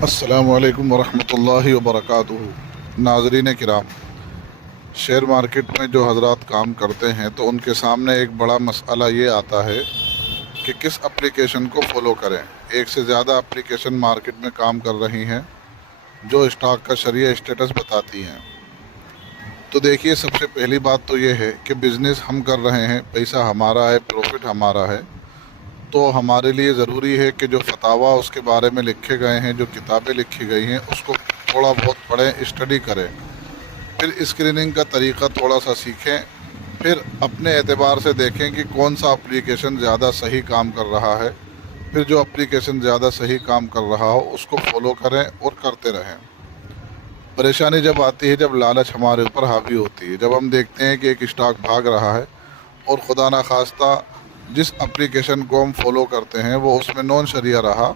अस्सलामु अलैकुम वरहमतुल्लाहि वबरकातुहू। नाज़रीन किराम, शेयर मार्केट में जो हजरात काम करते हैं तो उनके सामने एक बड़ा मसला ये आता है कि किस एप्लीकेशन को फॉलो करें। एक से ज़्यादा एप्लीकेशन मार्केट में काम कर रही हैं जो स्टॉक का शरिया स्टेटस बताती हैं। तो देखिए, सबसे पहली बात तो ये है कि बिज़नेस हम कर रहे हैं, पैसा हमारा है, प्रॉफिट हमारा है, तो हमारे लिए ज़रूरी है कि जो फतावा उसके बारे में लिखे गए हैं, जो किताबें लिखी गई हैं, उसको थोड़ा बहुत पढ़ें, स्टडी करें, फिर स्क्रीनिंग का तरीक़ा थोड़ा सा सीखें, फिर अपने एतबार से देखें कि कौन सा एप्लीकेशन ज़्यादा सही काम कर रहा है। फिर जो एप्लीकेशन ज़्यादा सही काम कर रहा हो उसको फॉलो करें और करते रहें। परेशानी जब आती है जब लालच हमारे ऊपर हावी होती है, जब हम देखते हैं कि एक स्टॉक भाग रहा है और खुदा ना खास्ता जिस एप्लीकेशन को हम फॉलो करते हैं वो उसमें नॉन शरिया रहा,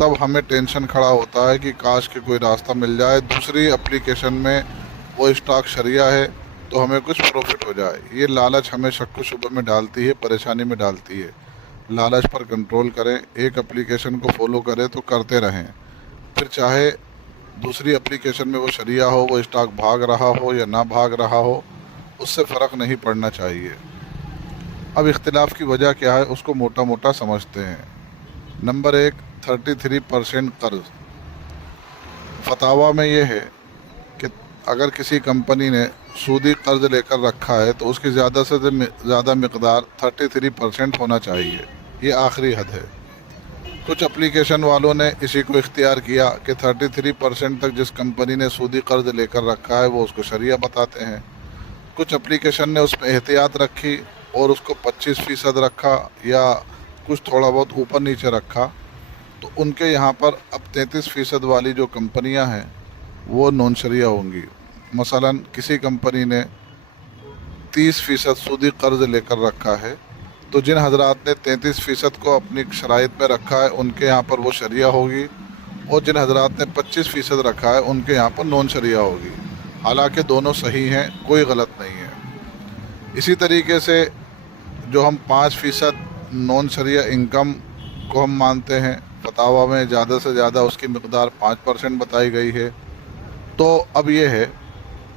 तब हमें टेंशन खड़ा होता है कि काश के कोई रास्ता मिल जाए, दूसरी एप्लीकेशन में वो स्टॉक शरिया है तो हमें कुछ प्रॉफिट हो जाए। ये लालच हमें शक शुबे में डालती है, परेशानी में डालती है। लालच पर कंट्रोल करें, एक एप्लीकेशन को फॉलो करें तो करते रहें, फिर चाहे दूसरी एप्लीकेशन में वो शरिया हो, वो स्टॉक भाग रहा हो या ना भाग रहा हो, उससे फ़र्क नहीं पड़ना चाहिए। अब इख्तिलाफ़ की वजह क्या है उसको मोटा मोटा समझते हैं। नंबर 1, 33% कर्ज़। फतावा में ये है कि अगर किसी कंपनी ने सूदी कर्ज़ लेकर रखा है तो उसकी ज़्यादा से ज़्यादा मकदार 33% होना चाहिए। ये आखिरी हद है। कुछ एप्लीकेशन वालों ने इसी को इख्तियार किया कि 33% तक जिस कंपनी ने सूदी कर्ज़ लेकर रखा है वो उसको शरिया बताते हैं। कुछ एप्लीकेशन ने उसमें एहतियात रखी और उसको 25% रखा या कुछ थोड़ा बहुत ऊपर नीचे रखा, तो उनके यहाँ पर अब 33% वाली जो कंपनियाँ हैं वो नॉन शरिया होंगी। मसलन किसी कंपनी ने 30% सूदी कर्ज़ लेकर रखा है, तो जिन हजरात ने 33% को अपनी शराइत में रखा है उनके यहाँ पर वो शरिया होगी, और जिन हजरात ने 25% रखा है उनके यहाँ पर नॉन शरिया होगी। हालांकि दोनों सही हैं, कोई गलत नहीं है। इसी तरीके से जो हम 5% नॉन शरिया इनकम को हम मानते हैं, फतावा में ज़्यादा से ज़्यादा उसकी मकदार 5% बताई गई है। तो अब ये है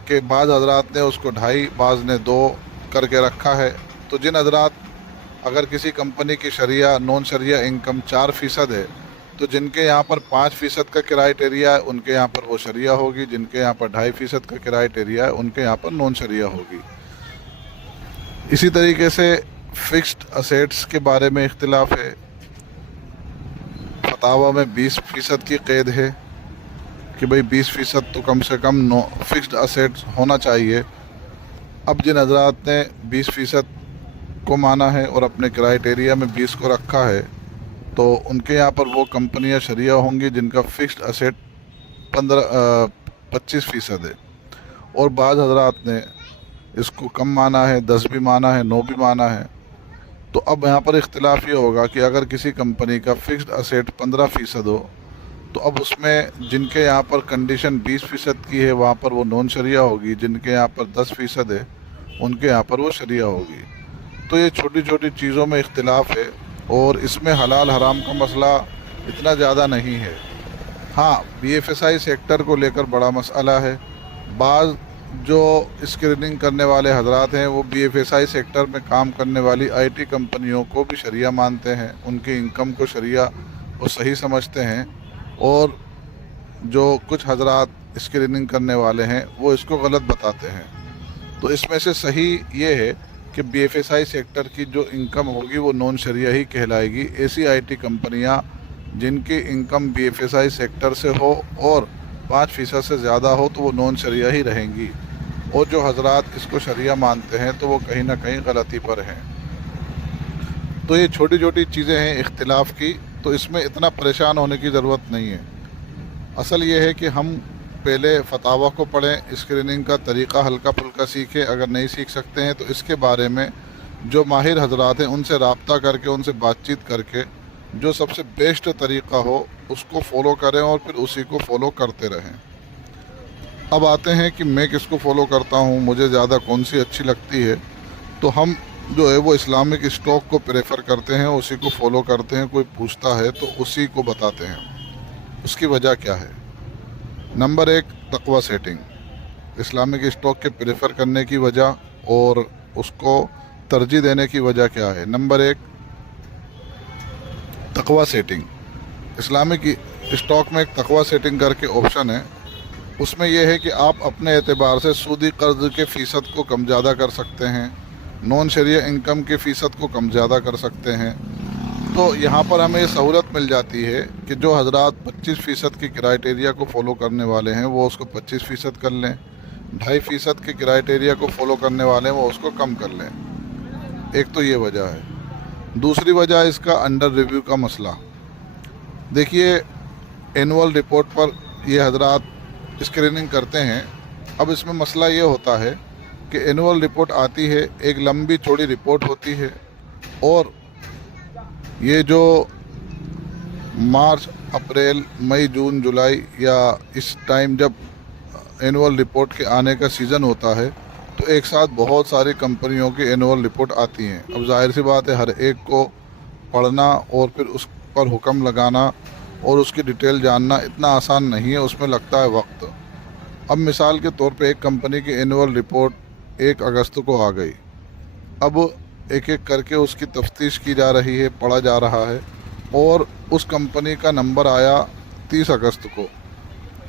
कि बाज़ हजरात ने उसको 2.5, बाज़ ने 2 करके रखा है। तो जिन हजरात, अगर किसी कंपनी की शरिया नॉन शरिया इनकम 4% है, तो जिनके यहाँ पर 5% का क्राइटेरिया है उनके यहाँ पर वो शरिया होगी, जिनके यहाँ पर 2.5% का क्राइटेरिया है उनके यहाँ पर नॉन शरिया होगी। इसी तरीके से फ़िक्स्ड असेट्स के बारे में इख्तिलाफ है। फतावा में 20% की क़ैद है कि भाई 20% तो कम से कम फ़िक्स्ड असेट्स होना चाहिए। अब जिन हजरात ने 20% को माना है और अपने क्राइटेरिया में 20 को रखा है, तो उनके यहाँ पर वो कंपनियाँ शरिया होंगी जिनका फ़िक्स्ड असेट 25% है। और बाज़ हजरात ने इसको कम माना है, 10 भी माना है, 9 भी माना है। तो अब यहाँ पर इख्तिलाफ ये होगा कि अगर किसी कंपनी का फ़िक्स्ड असेट 15% हो, तो अब उसमें जिनके यहाँ पर कंडीशन 20% की है वहाँ पर वो नॉन शरिया होगी, जिनके यहाँ पर 10% है उनके यहाँ पर वो शरिया होगी। तो ये छोटी छोटी चीज़ों में इख्तिलाफ है और इसमें हलाल हराम का मसला इतना ज़्यादा नहीं है। हाँ, BFSI सेक्टर को लेकर बड़ा मसला है। बाज़ जो स्क्रीनिंग करने वाले हजरात हैं वो BFSI सेक्टर में काम करने वाली IT कंपनियों को भी शरिया मानते हैं, उनकी इनकम को शरिया वो सही समझते हैं, और जो कुछ हजरात स्क्रीनिंग करने वाले हैं वो इसको गलत बताते हैं। तो इसमें से सही ये है कि BFSI सेक्टर की जो इनकम होगी वो नॉन शरिया ही कहलाएगी। ऐसी IT कंपनियां जिनकी इनकम BFSI सेक्टर से हो और 5% से ज़्यादा हो तो वो नॉन शरिया ही रहेंगी, और जो हजरात इसको शरिया मानते हैं तो वो कहीं ना कहीं गलती पर हैं। तो ये छोटी छोटी चीज़ें हैं इख्तिलाफ़ की, तो इसमें इतना परेशान होने की ज़रूरत नहीं है। असल ये है कि हम पहले फतावा को पढ़ें, स्क्रीनिंग का तरीक़ा हल्का फुल्का सीखें। अगर नहीं सीख सकते हैं तो इसके बारे में जो माहिर हजरात हैं उनसे रब्ता करके, उनसे बातचीत करके जो सबसे बेस्ट तरीक़ा हो उसको फ़ॉलो करें और फिर उसी को फ़ॉलो करते रहें। अब आते हैं कि मैं किसको फ़ॉलो करता हूँ, मुझे ज़्यादा कौन सी अच्छी लगती है। तो हम जो है वो इस्लामिक स्टॉक को प्रेफर करते हैं, उसी को फॉलो करते हैं। कोई पूछता है तो उसी को बताते हैं। اس کی وجہ کیا ہے؟ نمبر 1 تقوی سیٹنگ، اسلامک اسٹاک کے پریفر کرنے کی وجہ اور اس کو ترجیح دینے کی وجہ کیا ہے؟ نمبر 1 تقوی سیٹنگ، اسلامک اسٹاک میں ایک تقوی سیٹنگ کر کے آپشن ہے، اس میں یہ ہے کہ آپ اپنے اعتبار سے سودی قرض کے فیصد کو کم زیادہ کر سکتے ہیں، نون شرعیہ انکم کے فیصد کو کم زیادہ کر سکتے ہیں۔ تو یہاں پر ہمیں یہ سہولت مل جاتی ہے کہ جو حضرات 25% کی کرائٹیریا کو فالو کرنے والے ہیں وہ اس کو 25% کر لیں، 2.5% کے کرائٹیریا کو فالو کرنے والے ہیں وہ اس کو کم کر لیں۔ ایک تو یہ وجہ ہے۔ دوسری وجہ ہے اس کا انڈر ریویو کا مسئلہ۔ دیکھیے اینول رپورٹ پر یہ حضرات اسکریننگ کرتے ہیں، اب اس میں مسئلہ یہ ہوتا ہے کہ اینول رپورٹ آتی ہے، ایک لمبی چوڑی رپورٹ ہوتی ہے، اور یہ جو مارچ اپریل مئی جون جولائی یا اس ٹائم جب اینول رپورٹ کے آنے کا سیزن ہوتا ہے تو ایک ساتھ بہت ساری کمپنیوں کی اینول رپورٹ آتی ہیں۔ اب ظاہر سی بات ہے ہر ایک کو پڑھنا اور پھر اس پر حکم لگانا اور اس کی ڈیٹیل جاننا اتنا آسان نہیں ہے، اس میں لگتا ہے وقت۔ اب مثال کے طور پہ ایک کمپنی کی اینول رپورٹ 1 اگست کو آ گئی، اب ایک ایک کر کے اس کی تفتیش کی جا رہی ہے، پڑھا جا رہا ہے، اور اس کمپنی کا نمبر آیا 30 اگست کو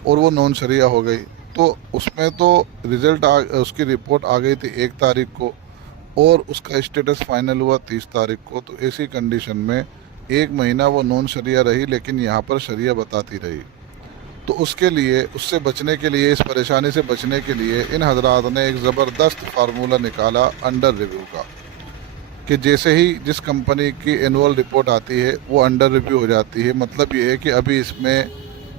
اور وہ نون شرعیہ ہو گئی، تو اس میں تو رزلٹ اس کی رپورٹ آ گئی تھی 1 تاریخ کو اور اس کا اسٹیٹس فائنل ہوا 30 تاریخ کو۔ تو ایسی کنڈیشن میں 1 مہینہ وہ نون شرعیہ رہی لیکن یہاں پر شرعیہ بتاتی رہی۔ تو اس کے لیے، اس سے بچنے کے لیے، اس پریشانی سے بچنے کے لیے ان حضرات نے ایک زبردست فارمولہ نکالا انڈر ریویو کا، کہ جیسے ہی جس کمپنی کی اینول رپورٹ آتی ہے وہ انڈر ریویو ہو جاتی ہے۔ مطلب یہ ہے کہ ابھی اس میں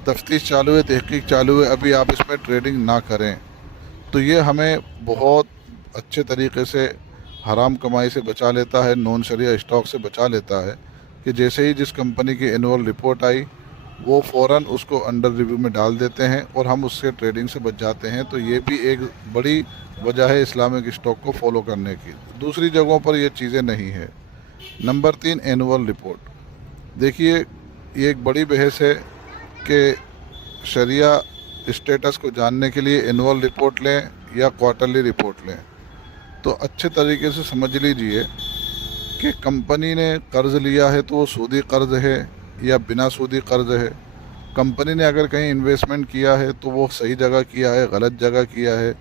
تفتیش چالو ہے، تحقیق چالو ہے، ابھی آپ اس میں ٹریڈنگ نہ کریں۔ تو یہ ہمیں بہت اچھے طریقے سے حرام کمائی سے بچا لیتا ہے، نون شرعیہ اسٹاک سے بچا لیتا ہے، کہ جیسے ہی جس کمپنی کی اینول رپورٹ آئی وہ فوراً اس کو انڈر ریویو میں ڈال دیتے ہیں اور ہم اس سے ٹریڈنگ سے بچ جاتے ہیں۔ تو یہ بھی ایک بڑی وجہ ہے اسلامک اسٹاک کو فالو کرنے کی۔ دوسری جگہوں پر یہ چیزیں نہیں ہے۔ نمبر 3 اینول رپورٹ، دیکھیے یہ ایک بڑی بحث ہے کہ شرعیہ اسٹیٹس کو جاننے کے لیے اینول رپورٹ لیں یا کوارٹرلی رپورٹ لیں۔ تو اچھے طریقے سے سمجھ لیجئے کہ کمپنی نے قرض لیا ہے تو وہ سودی قرض ہے یا بنا سودی قرض ہے۔ کمپنی نے اگر کہیں انویسٹمنٹ کیا ہے تو وہ صحیح جگہ کیا ہے، غلط جگہ کیا ہے۔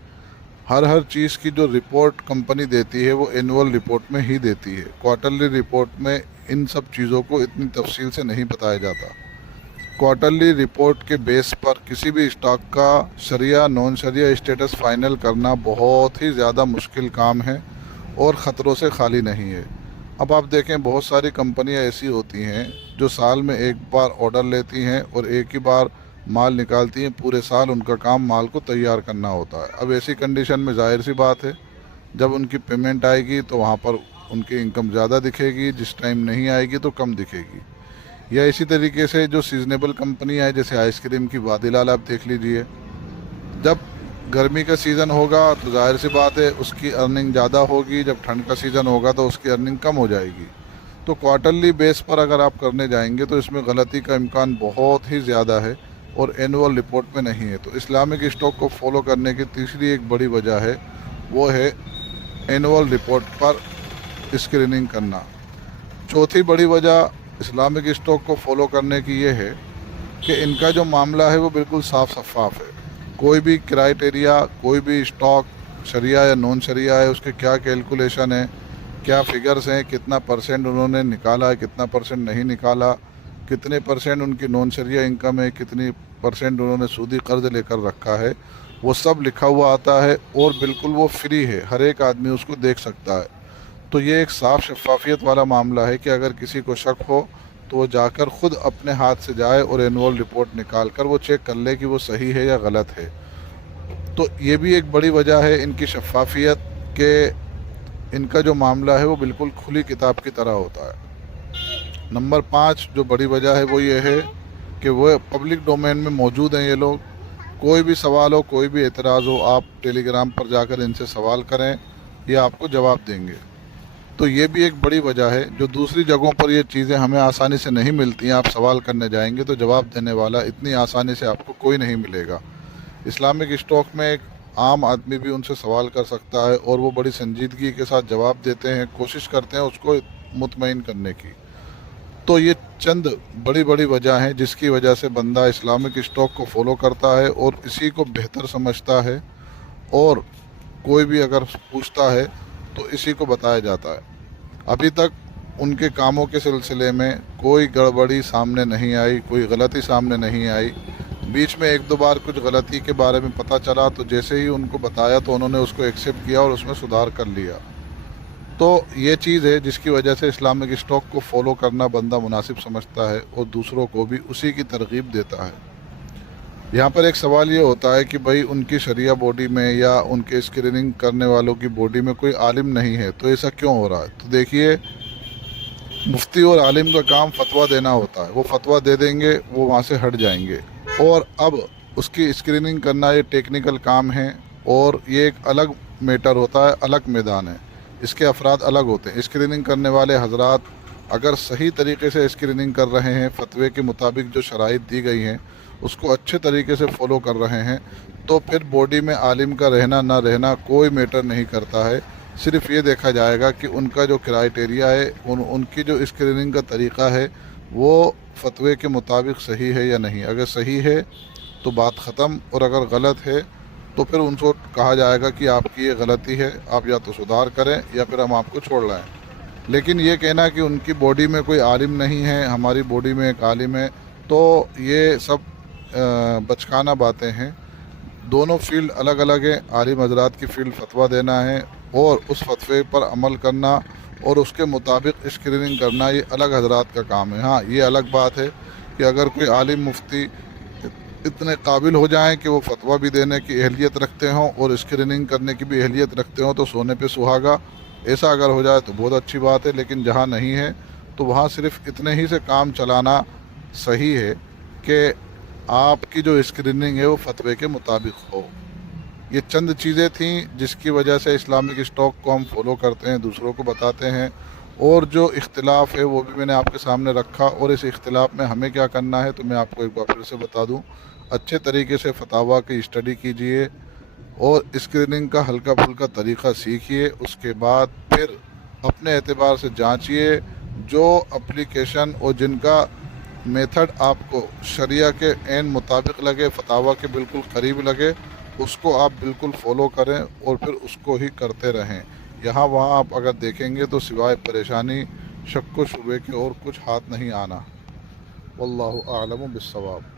ہر چیز کی جو رپورٹ کمپنی دیتی ہے وہ اینول رپورٹ میں ہی دیتی ہے، کوارٹرلی رپورٹ میں ان سب چیزوں کو اتنی تفصیل سے نہیں بتایا جاتا۔ کوارٹرلی رپورٹ کے بیس پر کسی بھی اسٹاک کا شرعیہ نون شرعیہ اسٹیٹس فائنل کرنا بہت ہی زیادہ مشکل کام ہے اور خطروں سے خالی نہیں ہے۔ اب آپ دیکھیں بہت ساری کمپنیاں ایسی ہوتی ہیں جو سال میں ایک بار آرڈر لیتی ہیں اور ایک ہی بار مال نکالتی ہیں، پورے سال ان کا کام مال کو تیار کرنا ہوتا ہے۔ اب ایسی کنڈیشن میں ظاہر سی بات ہے جب ان کی پیمنٹ آئے گی تو وہاں پر ان کی انکم زیادہ دکھے گی، جس ٹائم نہیں آئے گی تو کم دکھے گی۔ یا اسی طریقے سے جو سیزنیبل کمپنیاں ہیں جیسے آئس کریم کی وادی لال آپ دیکھ لیجئے، جب گرمی کا سیزن ہوگا تو ظاہر سی بات ہے اس کی ارننگ زیادہ ہوگی، جب ٹھنڈ کا سیزن ہوگا تو اس کی ارننگ کم ہو جائے گی۔ تو کوارٹرلی بیس پر اگر آپ کرنے جائیں گے تو اس میں غلطی کا امکان بہت ہی زیادہ ہے اور اینول رپورٹ میں نہیں ہے۔ تو اسلامک اسٹاک کو فالو کرنے کی تیسری ایک بڑی وجہ ہے، وہ ہے اینول رپورٹ پر اسکریننگ کرنا۔ چوتھی بڑی وجہ اسلامک اسٹاک کو فالو کرنے کی یہ ہے کہ ان کا جو معاملہ ہے وہ بالکل صاف شفاف ہے۔ کوئی بھی کرائٹیریا، کوئی بھی اسٹاک شرعیہ یا نون شرعیہ ہے، اس کے کیا کیلکولیشن ہے، کیا فگرز ہیں، کتنا پرسنٹ انہوں نے نکالا ہے، کتنا پرسنٹ نہیں نکالا، کتنے پرسنٹ ان کی نون شرعیہ انکم ہے، کتنی پرسنٹ انہوں نے سودی قرض لے کر رکھا ہے، وہ سب لکھا ہوا آتا ہے اور بالکل وہ فری ہے، ہر ایک آدمی اس کو دیکھ سکتا ہے۔ تو یہ ایک صاف شفافیت والا معاملہ ہے کہ اگر کسی کو شک ہو تو وہ جا کر خود اپنے ہاتھ سے جائے اور اینول رپورٹ نکال کر وہ چیک کر لے کہ وہ صحیح ہے یا غلط ہے۔ تو یہ بھی ایک بڑی وجہ ہے ان کی شفافیت، کہ ان کا جو معاملہ ہے وہ بالکل کھلی کتاب کی طرح ہوتا ہے۔ نمبر 5 جو بڑی وجہ ہے وہ یہ ہے کہ وہ پبلک ڈومین میں موجود ہیں۔ یہ لوگ کوئی بھی سوال ہو، کوئی بھی اعتراض ہو، آپ ٹیلی گرام پر جا کر ان سے سوال کریں، یہ آپ کو جواب دیں گے۔ तो ये भी एक बड़ी वजह है। जो दूसरी जगहों पर ये चीज़ें हमें आसानी से नहीं मिलती हैं, आप सवाल करने जाएंगे तो जवाब देने वाला इतनी आसानी से आपको कोई नहीं मिलेगा। इस्लामिक स्टॉक में एक आम आदमी भी उनसे सवाल कर सकता है और वो बड़ी संजीदगी के साथ जवाब देते हैं, कोशिश करते हैं उसको मुतमईन करने की। तो ये चंद बड़ी बड़ी वजह हैं जिसकी वजह से बंदा इस्लामिक स्टॉक को फॉलो करता है और इसी को बेहतर समझता है, और कोई भी अगर पूछता है तो इसी को बताया जाता है। अभी तक उनके कामों के सिलसिले में कोई गड़बड़ी सामने नहीं आई, कोई गलती सामने नहीं आई। बीच में एक दो बार कुछ गलती के बारे में पता चला तो जैसे ही उनको बताया तो उन्होंने उसको एक्सेप्ट किया और उसमें सुधार कर लिया। तो ये चीज़ है जिसकी वजह से इस्लामिक स्टॉक को फॉलो करना बंदा मुनासिब समझता है और दूसरों को भी उसी की तरगीब देता है। यहाँ पर एक सवाल ये होता है कि भाई उनकी शरिया बॉडी में या उनके स्क्रीनिंग करने वालों की बॉडी में कोई आलिम नहीं है, तो ऐसा क्यों हो रहा है? तो देखिए, मुफ्ती और आलिम का काम फतवा देना होता है। वो फतवा दे देंगे, वो वहाँ से हट जाएंगे। और अब उसकी स्क्रीनिंग करना ये टेक्निकल काम है और ये एक अलग मैटर होता है, अलग मैदान है। इसके अफराद अलग होते हैं। स्क्रीनिंग करने वाले हजरात अगर सही तरीके से स्क्रीनिंग कर रहे हैं, फतवे के मुताबिक जो शराइत दी गई हैं उसको अच्छे तरीके से फॉलो कर रहे हैं, तो फिर बॉडी में आलिम का रहना ना रहना कोई मैटर नहीं करता है। सिर्फ ये देखा जाएगा कि उनका जो क्राइटेरिया है, उनकी जो स्क्रीनिंग का तरीक़ा है वो फतवे के मुताबिक सही है या नहीं। अगर सही है तो बात ख़त्म, और अगर गलत है तो फिर उनको कहा जाएगा कि आपकी ये गलती है, आप या तो सुधार करें या फिर हम आपको छोड़ लाएं। लेकिन ये कहना कि उनकी बॉडी में कोई आलिम नहीं है, हमारी बॉडी में एक आलिम है, तो ये सब बचकाना बातें हैं। दोनों फील्ड अलग अलग है। आलिम हजरात की फ़ील्ड फतवा देना है और उस फतवे पर अमल करना और उसके मुताबिक स्क्रीनिंग करना, ये अलग हजरात का काम है। हाँ, ये अलग बात है कि अगर कोई आलिम मुफ्ती इतने काबिल हो जाएं कि वो फतवा भी देने की अहलियत रखते हों और स्क्रीनिंग करने की भी अहलियत रखते हों तो सोने पे सुहागा। ऐसा अगर हो जाए तो बहुत अच्छी बात है। लेकिन जहाँ नहीं है तो वहाँ सिर्फ इतने ही से काम चलाना सही है कि आपकी जो स्क्रीनिंग है वो फतवे के मुताबिक हो। ये चंद चीज़ें थीं जिसकी वजह से इस्लामिक स्टॉक को हम फॉलो करते हैं, दूसरों को बताते हैं। और जो इख्तिलाफ़ है वो भी मैंने आपके सामने रखा, और इस इख्तिलाफ़ में हमें क्या करना है तो मैं आपको एक बार फिर से बता दूं। अच्छे तरीके से फतावा की स्टडी कीजिए और स्क्रीनिंग का हल्का फुल्का तरीक़ा सीखिए। उसके बाद फिर अपने एतबार से जांचिए। जो एप्लीकेशन और जिनका मेथड आपको शरिया के ऐन मुताबिक लगे, फतावा के बिल्कुल करीब लगे, उसको आप बिल्कुल फ़ॉलो करें और फिर उसको ही करते रहें। यहाँ वहाँ आप अगर देखेंगे तो सिवाय परेशानी, शक व शुबे के और कुछ हाथ नहीं आना। वल्लाहु आलम बिस्सवाब।